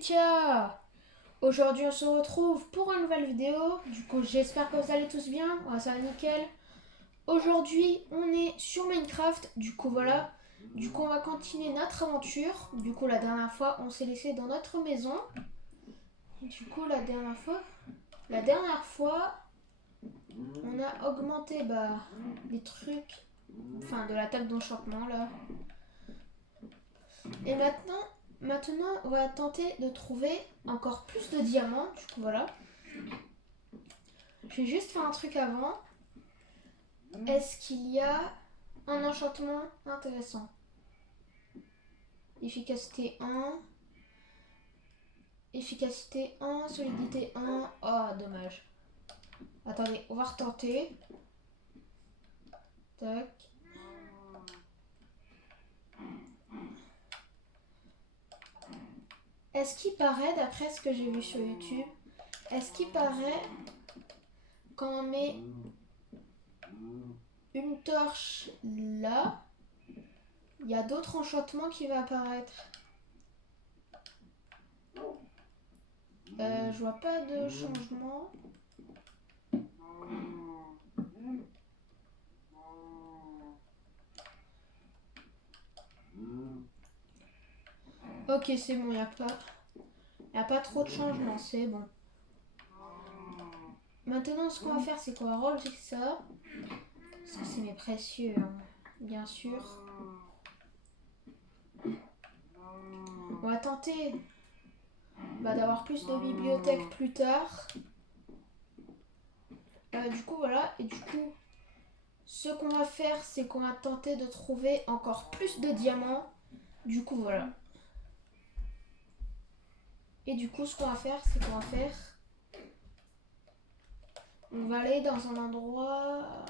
Titia! Aujourd'hui on se retrouve pour une nouvelle vidéo. Du coup j'espère que vous allez tous bien. Ouais, ça va nickel. Aujourd'hui on est sur Minecraft. Du coup voilà. Du coup on va continuer notre aventure. Du coup la dernière fois on s'est laissé dans notre maison. Du coup la dernière fois on a augmenté les trucs. Enfin de la table d'enchantement là. Et maintenant, on va tenter de trouver encore plus de diamants. Du coup, voilà. Je vais juste faire un truc avant. Est-ce qu'il y a un enchantement intéressant? Efficacité 1. Efficacité 1. Solidité 1. Oh, dommage. Attendez, on va retenter. Tac. Est-ce qu'il paraît, d'après ce que j'ai vu sur YouTube, est-ce qu'il paraît quand on met une torche là, il y a d'autres enchantements qui vont apparaître? Je vois pas de changement. Ok, c'est bon, y a pas trop de changement, c'est bon. Maintenant, ce qu'on va faire, c'est qu'on va relever ça. Ça, c'est mes précieux, hein, bien sûr. On va tenter d'avoir plus de bibliothèques plus tard. Du coup, voilà. Et du coup, ce qu'on va faire, c'est qu'on va tenter de trouver encore plus de diamants. Du coup, voilà. Et du coup, ce qu'on va faire, c'est qu'on va faire... On va aller dans un endroit...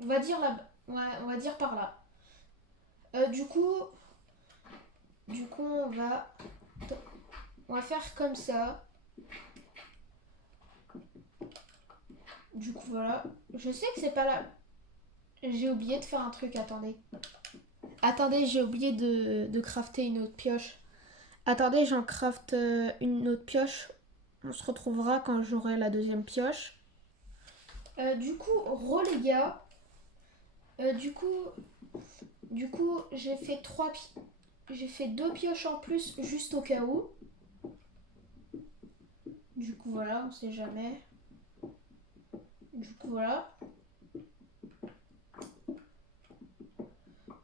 On va dire là... Ouais, on va dire par là. Du coup, on va faire comme ça. Du coup, voilà. Je sais que c'est pas là. J'ai oublié de faire un truc, attendez. Attendez, j'ai oublié de crafter une autre pioche. Attendez, j'en crafte une autre pioche. On se retrouvera quand j'aurai la deuxième pioche. Du coup, les gars. Du coup, j'ai fait deux pioches en plus juste au cas où. Du coup, voilà, on sait jamais. Du coup, voilà.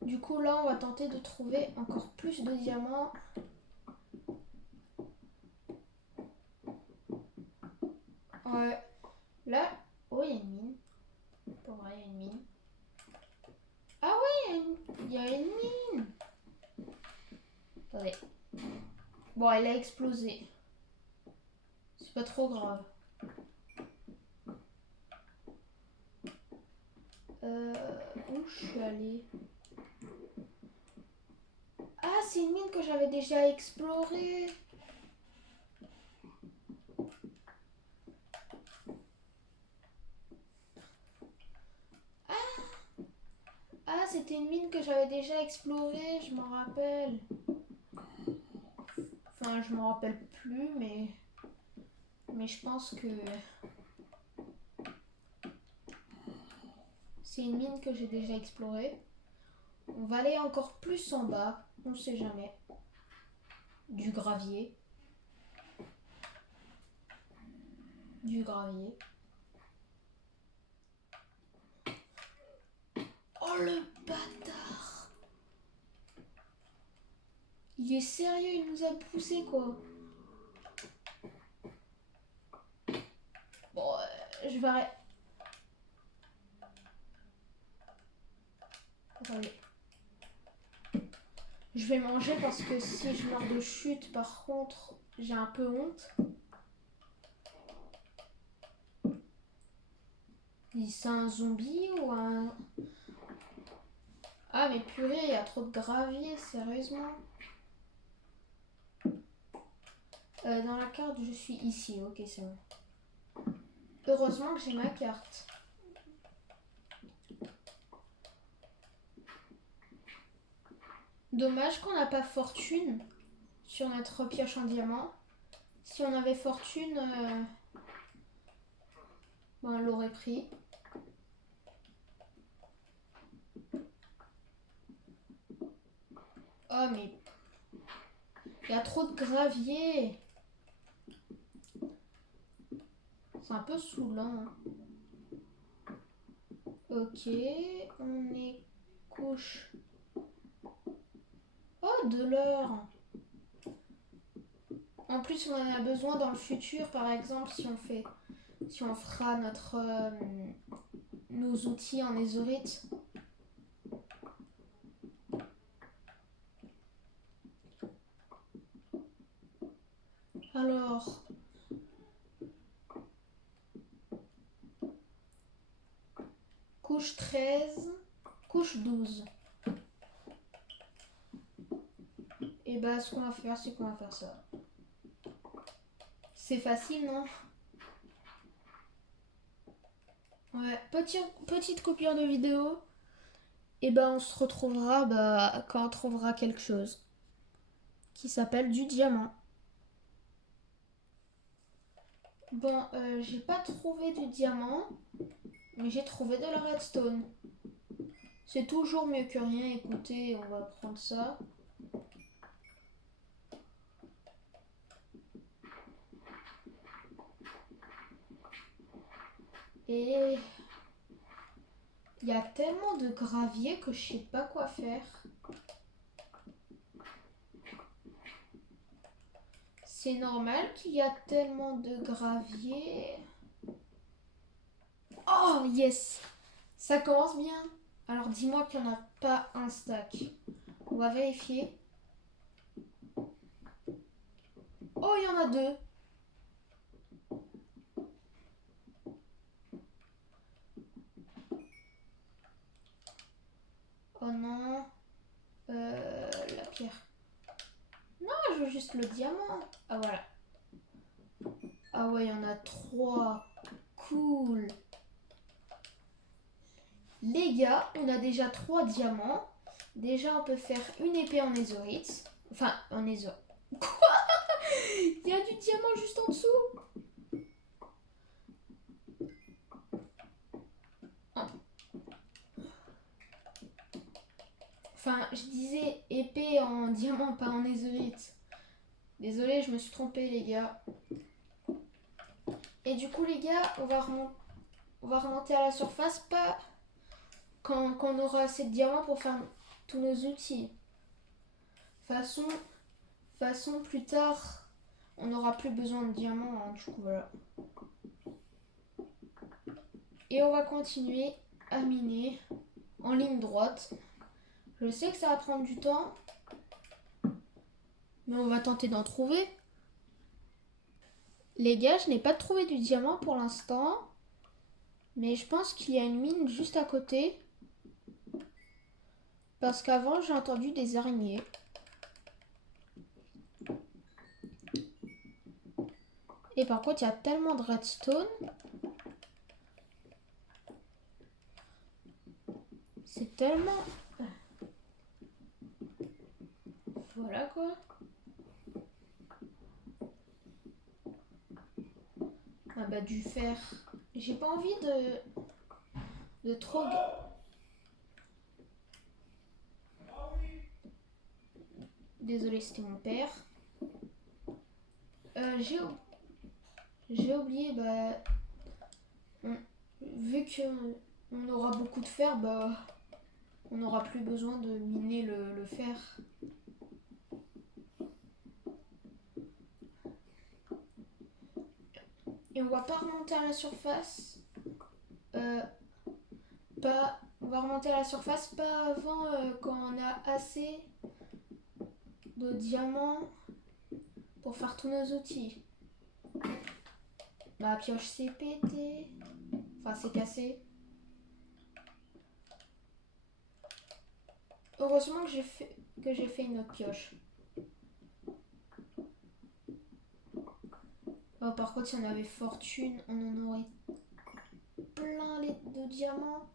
Du coup, là, on va tenter de trouver encore plus de diamants. Ouais. Là, oh, il y a une mine. Pour vrai, il y a une mine. Ah oui, il y a une mine. Attendez. Bon, elle a explosé. C'est pas trop grave. Où je suis allée? Ah, c'est une mine que j'avais déjà explorée. Ah, c'était une mine que j'avais déjà explorée, je m'en rappelle. Enfin, je m'en rappelle plus, mais je pense que c'est une mine que j'ai déjà explorée. On va aller encore plus en bas, on sait jamais. Du gravier. Du gravier. Oh le bâtard! Il est sérieux, il nous a poussé quoi. Bon, je vais arrêter. Attendez. Je vais manger parce que si je meurs de chute, par contre, j'ai un peu honte. C'est un zombie ou un... Ah mais purée, il y a trop de gravier, sérieusement. Dans la carte, je suis ici, ok c'est bon. Heureusement que j'ai ma carte. Dommage qu'on n'a pas fortune. sur notre pioche en diamant. Si on avait fortune, on l'aurait pris. Oh mais il y a trop de gravier. C'est un peu saoulant. Ok, on est couche. Oh, de l'or. En plus, on en a besoin dans le futur, par exemple, si on fera nos outils en netherite. Alors, couche 13, couche 12. Et bah, ce qu'on va faire, c'est qu'on va faire ça. C'est facile, non? Ouais, petite coupure de vidéo. Et bah, on se retrouvera quand on trouvera quelque chose qui s'appelle du diamant. Bon, j'ai pas trouvé du diamant, mais j'ai trouvé de la redstone. C'est toujours mieux que rien. Écoutez, on va prendre ça. Et il y a tellement de gravier que je sais pas quoi faire. C'est normal qu'il y a tellement de gravier. Oh yes! Ça commence bien. Alors dis-moi qu'il n'y en a pas un stack. On va vérifier. Oh, il y en a deux. Oh non. La pierre. Non, je veux juste le diamant. Ah voilà. Ah ouais, il y en a trois. Cool. Les gars, on a déjà 3 diamants. Déjà, on peut faire une épée en netherite. Enfin, en netherite. Quoi? Il y a du diamant juste en dessous. Enfin, je disais épée en diamant, pas en netherite. Désolée, je me suis trompée, les gars. Et du coup, les gars, on va remonter à la surface, pas quand on aura assez de diamants pour faire tous nos outils. Façon plus tard, on n'aura plus besoin de diamants, hein, du coup, voilà. Et on va continuer à miner en ligne droite. Je sais que ça va prendre du temps, mais on va tenter d'en trouver. Les gars, je n'ai pas trouvé du diamant pour l'instant, mais je pense qu'il y a une mine juste à côté. Parce qu'avant, j'ai entendu des araignées. Et par contre, il y a tellement de redstone. C'est tellement... Voilà quoi. Ah bah du fer. J'ai pas envie de trop... Désolée, c'était mon père. J'ai oublié, vu qu'on aura beaucoup de fer, on n'aura plus besoin de miner le fer. Et on va pas remonter à la surface. On va remonter à la surface pas avant quand on a assez de diamants pour faire tous nos outils. Ma pioche s'est pétée. Enfin, c'est cassé. Heureusement que j'ai fait une autre pioche. Oh, par contre, si on avait fortune, on en aurait plein de diamants.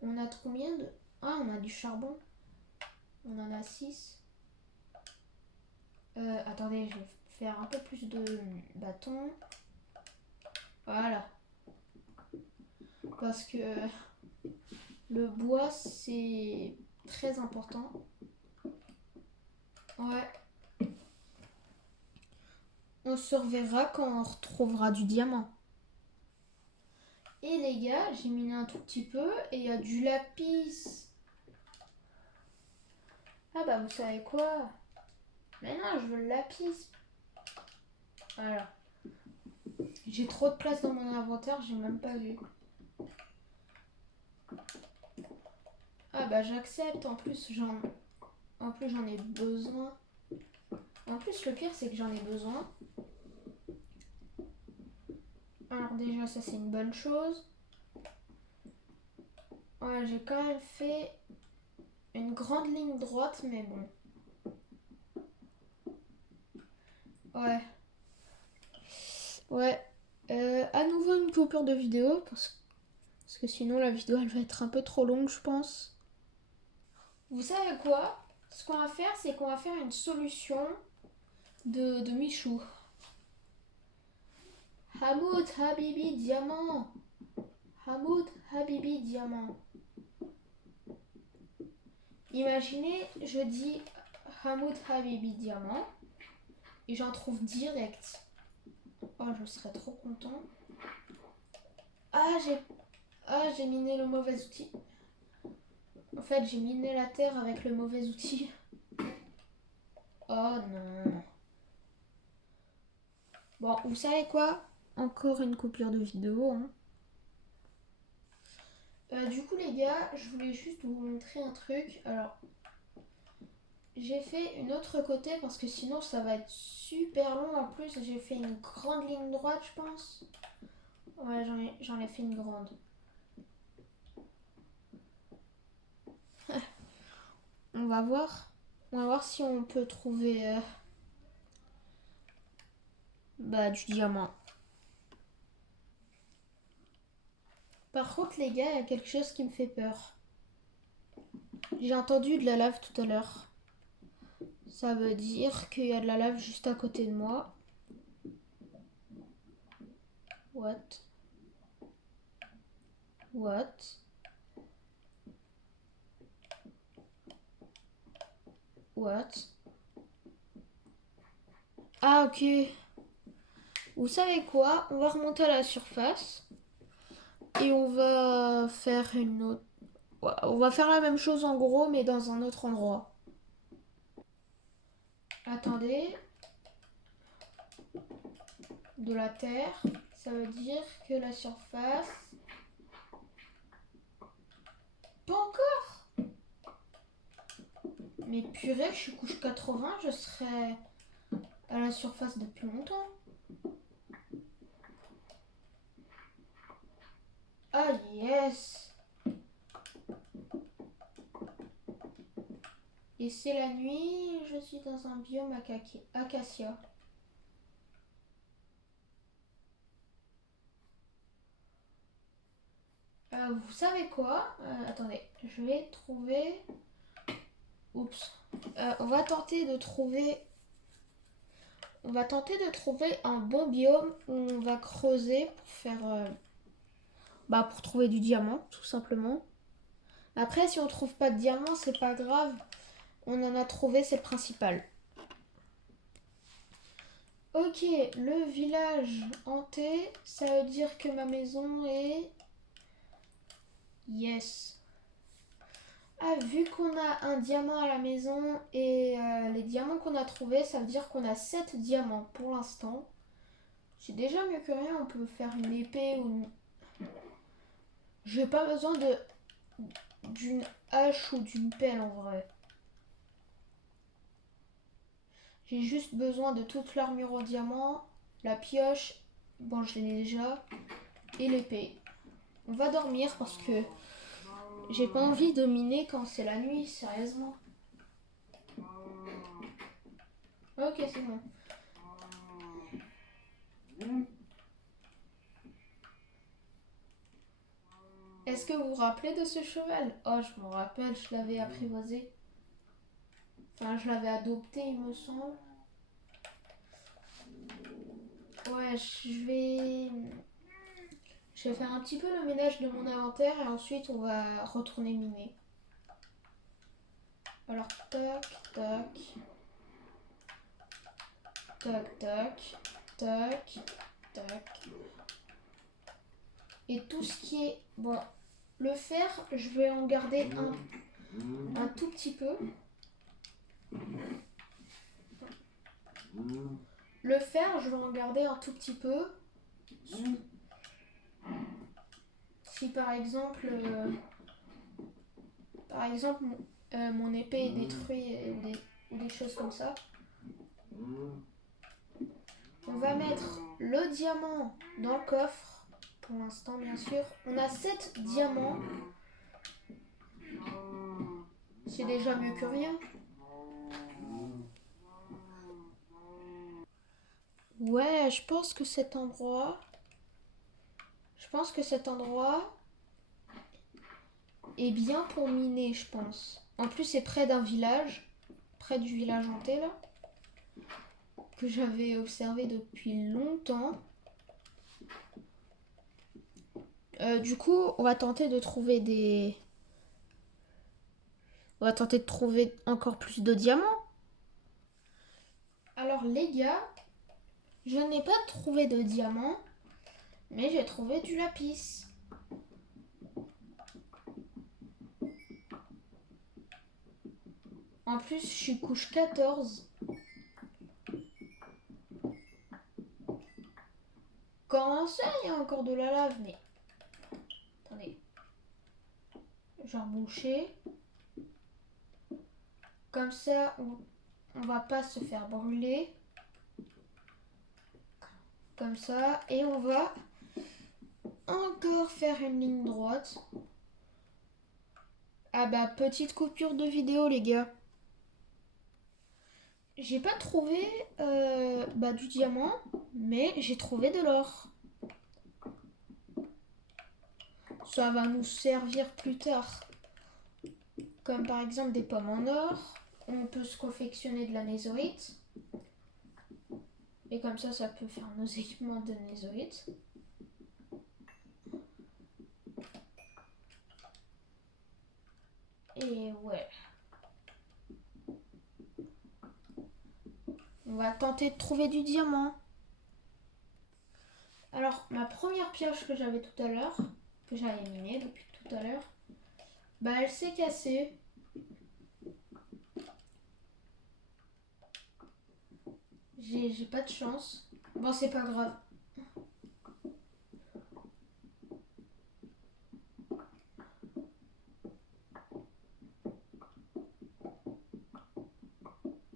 On a combien de... Ah, on a du charbon. On en a 6. Attendez, je vais faire un peu plus de bâtons. Voilà. Parce que le bois, c'est très important. Ouais. On se reverra quand on retrouvera du diamant. Et les gars, j'ai miné un tout petit peu et il y a du lapis. Ah bah vous savez quoi? Mais non, je veux le lapis. Voilà. J'ai trop de place dans mon inventaire, j'ai même pas vu. Ah bah j'accepte, en plus j'en ai besoin. En plus le pire c'est que j'en ai besoin. Alors déjà ça c'est une bonne chose. Ouais, j'ai quand même fait une grande ligne droite mais bon. Ouais. Ouais. À nouveau une coupure de vidéo parce que sinon la vidéo elle va être un peu trop longue je pense. Vous savez quoi? Ce qu'on va faire c'est qu'on va faire une solution de Michou. Hamoud Habibi Diamant. Hamoud Habibi Diamant. Imaginez, je dis Hamoud Habibi Diamant et j'en trouve direct. Oh, je serais trop content. Ah, j'ai miné le mauvais outil. En fait, j'ai miné la terre avec le mauvais outil. Oh non. Bon, vous savez quoi? Encore une coupure de vidéo. Hein. Du coup, les gars, je voulais juste vous montrer un truc. Alors, j'ai fait une autre côté parce que sinon ça va être super long. En plus, j'ai fait une grande ligne droite, je pense. Ouais, j'en ai fait une grande. On va voir. On va voir si on peut trouver du diamant. Par contre, les gars, il y a quelque chose qui me fait peur. J'ai entendu de la lave tout à l'heure. Ça veut dire qu'il y a de la lave juste à côté de moi. What? What? What? Ah, ok. Vous savez quoi? On va remonter à la surface. Et on va faire une autre... On va faire la même chose en gros, mais dans un autre endroit. Attendez. De la terre, ça veut dire que la surface... Pas encore. Mais purée, je suis couche 80, je serai à la surface depuis longtemps. Ah yes. Et c'est la nuit, je suis dans un biome acacia. Vous savez quoi? Attendez, je vais trouver... Oups. On va tenter de trouver... On va tenter de trouver un bon biome où on va creuser pour faire... pour trouver du diamant, tout simplement. Après, si on trouve pas de diamant, c'est pas grave. On en a trouvé, c'est le principal. Ok, le village hanté, ça veut dire que ma maison est... Yes. Ah, vu qu'on a un diamant à la maison et les diamants qu'on a trouvés, ça veut dire qu'on a 7 diamants pour l'instant. C'est déjà mieux que rien, on peut faire une épée ou une... J'ai pas besoin d'une hache ou d'une pelle en vrai. J'ai juste besoin de toute l'armure en diamant, la pioche, bon je l'ai déjà, et l'épée. On va dormir parce que j'ai pas envie de miner quand c'est la nuit, sérieusement. Ok, c'est bon. Est-ce que vous vous rappelez de ce cheval? Oh, je m'en rappelle, je l'avais apprivoisé. Enfin, je l'avais adopté, il me semble. Je vais faire un petit peu le ménage de mon inventaire et ensuite on va retourner miner. Alors tac, tac, tac, tac, tac, tac. Et tout ce qui est... Bon, le fer, je vais en garder un tout petit peu. Le fer, je vais en garder un tout petit peu. Si par exemple, mon épée est détruite ou des choses comme ça. On va mettre le diamant dans le coffre. Pour l'instant, bien sûr. On a 7 diamants. C'est déjà mieux que rien. Ouais, je pense que cet endroit est bien pour miner, je pense. En plus, c'est près d'un village. Près du village hanté, là. Que j'avais observé depuis longtemps. Du coup, on va tenter de trouver encore plus de diamants. Alors les gars, je n'ai pas trouvé de diamants, mais j'ai trouvé du lapis. En plus, je suis couche 14. Comment ça, il y a encore de la lave? Mais attendez. Genre boucher. Comme ça, on va pas se faire brûler. Comme ça. Et on va encore faire une ligne droite. Ah bah, petite coupure de vidéo, les gars. J'ai pas trouvé du diamant, mais j'ai trouvé de l'or. Ça va nous servir plus tard. Comme par exemple des pommes en or. On peut se confectionner de la nézorite. Et comme ça peut faire nos équipements de nézorite. Et ouais. On va tenter de trouver du diamant. Alors, ma première pioche que j'avais tout à l'heure, que j'avais minée depuis tout à l'heure, bah elle s'est cassée. J'ai pas de chance. Bon, c'est pas grave.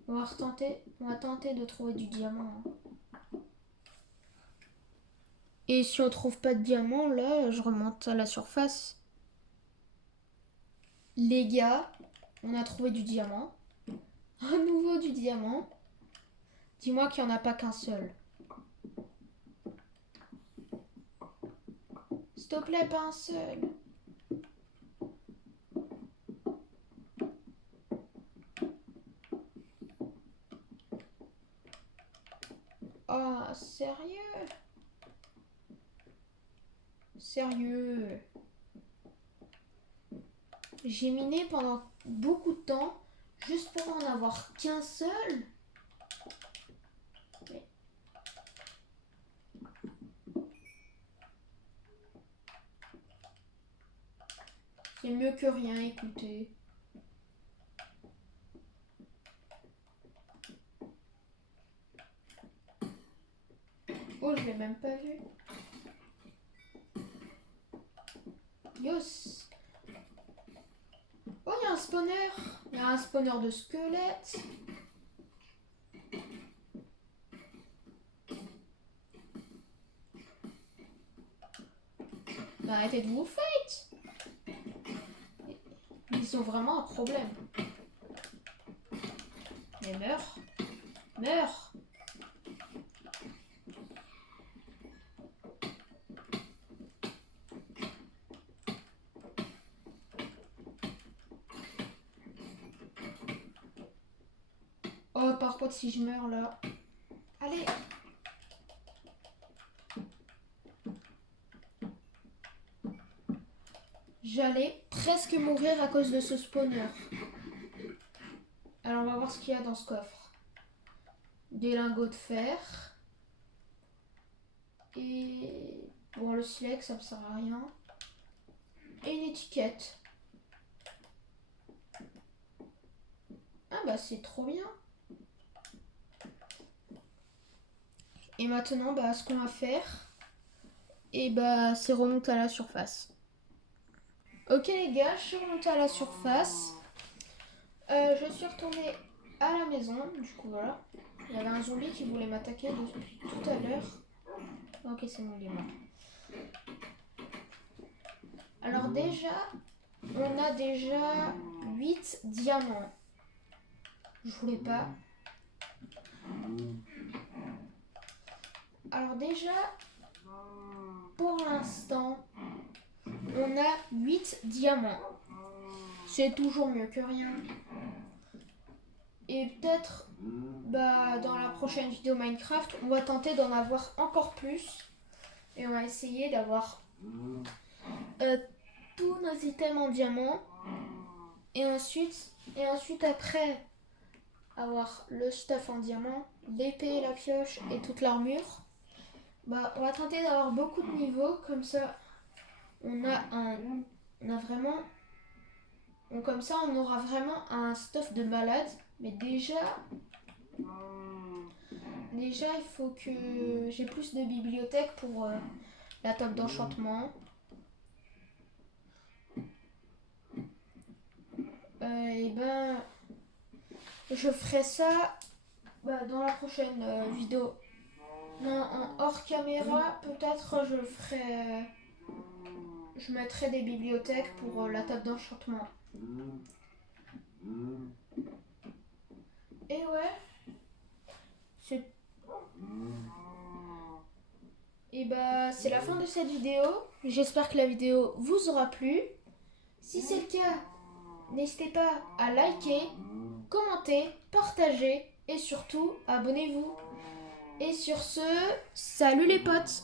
On va tenter de trouver du diamant. Et si on trouve pas de diamant, là, je remonte à la surface. Les gars, on a trouvé du diamant. À nouveau du diamant. Dis-moi qu'il n'y en a pas qu'un seul. S'il te plaît, pas un seul. Oh, sérieux? Sérieux? J'ai miné pendant beaucoup de temps juste pour en avoir qu'un seul. Mais... c'est mieux que rien, écoutez. Oh, je l'ai même pas vu. Yos. Oh, il y a un spawner. Il y a un spawner de squelettes. Mais arrêtez de vous fight. Ils ont vraiment un problème. Mais meurs. Meurs. Oh, par contre, si je meurs là... allez. j'allais presque mourir à cause de ce spawner. Alors on va voir ce qu'il y a dans ce coffre. Des lingots de fer. Et bon, le silex ça me sert à rien. Et une étiquette. Ah bah c'est trop bien. Et maintenant bah ce qu'on va faire, et bah c'est remonter à la surface. Ok les gars, je suis remontée à la surface. Je suis retournée à la maison. Du coup voilà. Il y avait un zombie qui voulait m'attaquer depuis tout à l'heure. Ok c'est bon, il est mort. Alors déjà, on a déjà 8 diamants. Je voulais pas. Alors déjà, pour l'instant, on a 8 diamants. C'est toujours mieux que rien. Et peut-être bah, dans la prochaine vidéo Minecraft, on va tenter d'en avoir encore plus. Et on va essayer d'avoir tous nos items en diamant. Et ensuite après avoir le stuff en diamant, l'épée, la pioche et toute l'armure, bah, on va tenter d'avoir beaucoup de niveaux. Comme ça, on aura vraiment un stuff de malade. Mais déjà, il faut que j'ai plus de bibliothèques pour la table d'enchantement. Et ben, je ferai ça dans la prochaine vidéo. Non, en hors caméra, peut-être je mettrai des bibliothèques pour la table d'enchantement. Et ouais, c'est la fin de cette vidéo. J'espère que la vidéo vous aura plu. Si c'est le cas, n'hésitez pas à liker, commenter, partager et surtout abonnez-vous. Et sur ce, salut les potes!